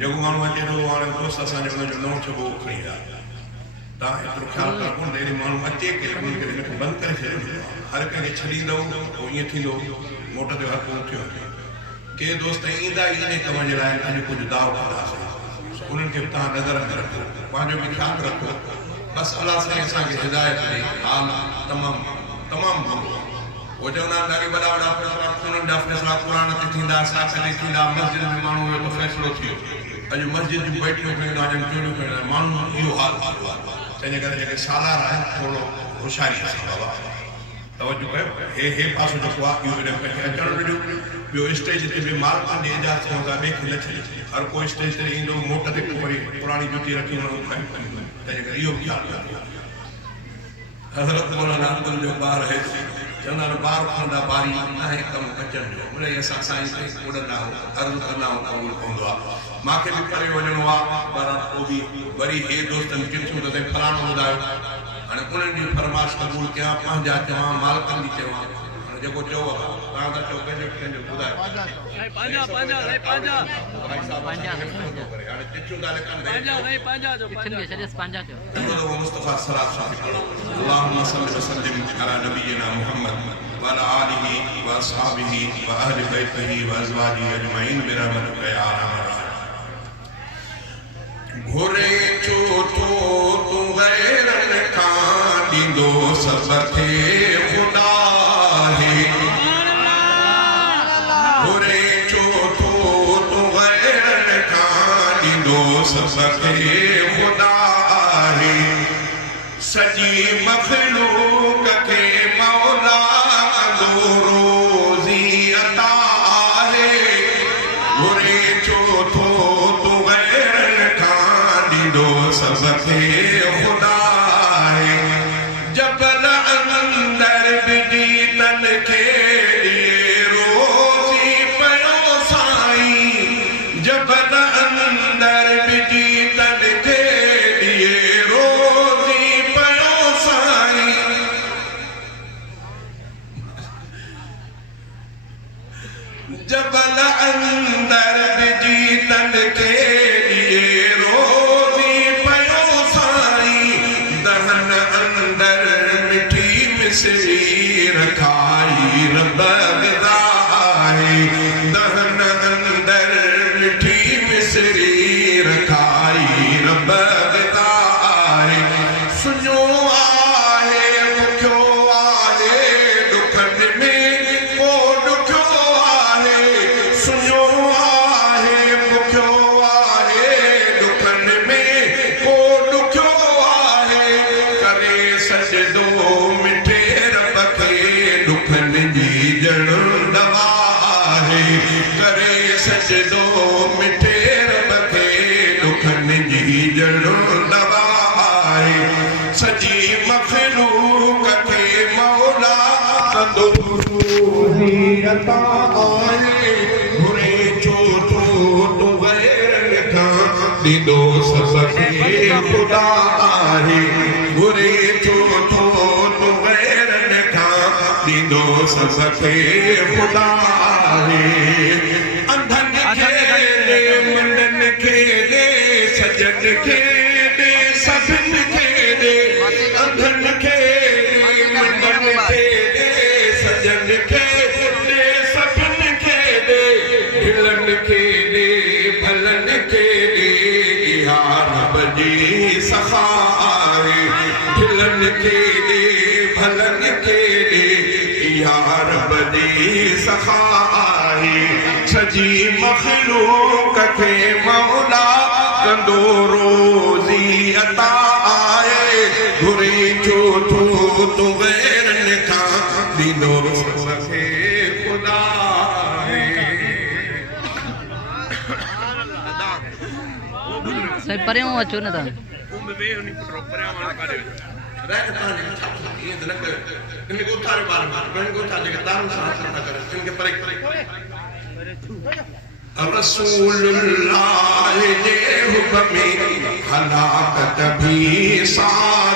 जेको माण्हू अचे थो हाणे दोस्त असांजो हुनजो नओं छॻो खणी विया तव्हां एतिरो ख़्यालु कयो कोन त माण्हू अचे की उनखे हिनखे बंदि करे छॾींदो हर कंहिंखे छॾींदो पोइ ईअं थींदो मोट ते हर कोन थियो के दोस्त ईंदा ई इन कम जे लाइ अॼु कुझु दाव कंदासीं उन्हनि खे बि तव्हां नज़र में रखो पंहिंजो बि ख़्यालु रखो बसि अलाह साईं असांखे हिदायत ॾे हाल तमामु बुरो वो चवंदा आहिनि ॾाढी वॾा फ़ैसिला क़ानून जा फ़ैसिला क़ुर ते थींदा साक़त ते थींदा मस्जिद में माण्हू वियो त फ़ैसिलो थियो अॼु मस्जिद जूं बैठियूं खणंदा आहिनि चूड़ियूं खणंदा आहिनि माण्हू इहो हाल थियो आहे तंहिंजे करे जेके सालार आहिनि थोरो होशियारी सां बाबा तवजो कयो हे पासो जेको आहे इहो हिन खे अचणु ॾियो ॿियो स्टेज ते बि मालकनि जे एजाज़ थियूं था ॿिए खे न छॾे हर कोई स्टेज ते ईंदो मोट ते वरी पुराणी जुती रखी वञो तंहिंजे करे इहो ख़्यालु कयो हज़रत मौलाना अब्दुल जो ॿार आहे चवंदा आहिनि ॿार खणंदा ॿारी न आहे कमु अचनि जो मिड़ई असां साईं ते उॾंदा आहियूं अर्ज़ु कंदा आहियूं क़बूल पवंदो आहे मूंखे बि परे वञिणो आहे पर पोइ बि वरी हे दोस्तनि चिठियूं त फलाणो ॿुधायो हाणे उन्हनि जी फरमाइश क़बूल कयां पंहिंजा चवां मालकनि जी चवां हाणे जेको चओ तव्हां था चओ कंहिंजो ॿुधायो मुस्तफ़ा اللهم صل وسلم على نبينا محمد وعلى آله وأصحابه وأهل بيته وأزواجه أجمعين برحمتك يا أرحم الراحمين घुरे छो तो तू गैरन का ॾींदो सभ खे ख़ुदा है घुरे छो तो तू गैरन का ॾींदो सभ खे ख़ुदा है सजी मखलूक के मौला कंदो रोज़ी अता है घुरे छो तो तू गैरन का ॾींदो सभ खे ख़ुदा है जबल अंदर विझी तन खे ॾिए रोज़ी पियो साईं जबल अंदर विझी तन खे ॾिए रोज़ी पियो साईं जबल अंदर विझी तन खे ॾिए रोज़ी पियो साईं दहन अंदर मिठी मिसरी रखाई रब ग़िज़ा आहे दहन अंदर मिठी मिसरी रखाई रब ग़िज़ा आहे सुञो आहे बुखियो आहे ॾुखनि में को ॾुखियो आहे सुञो आहे बुखियो आहे ॾुखनि में को ॾुखियो आहे करे सजदो मिठे रब खे ॾुखनि जी ॼण दवा आहे करे सजदो मिठे रब खे ॾुखनि जी ॼण दवा आहे सजी मखलूक खे मौला कंदो रोज़ी अता आहे घुरे छो तो तू गैरन खां ॾींदो सभ खे ख़ुदा आहे घुरे छो तो तू गैरन खां ॾींदो सभ खे ख़ुदा आहे अंधनि खे ॾे मुंडनि खे ॾे सजनि खे ॾे सभिनि खे ॾे अंधनि खे ॾे मुंडनि खे ॾे सजनि खे ॾे सभिनि खे ॾे ढिलनि खे ॾे भलनि खे ॾे इहा रब जी सख़ा आहे ढिलनि खे ॾे भलनि खे ॾे इहा रब जी सख़ा आहे सजी मखलूक खे मौला कंदो रोज़ी अता आहे घुरे छो तू गैरन खां ॾींदो सभ खे ख़ुदा आहे साईं परियों अचो न तव्हां रसूलुल्लाह जे हुक्म में हलाकत भी साद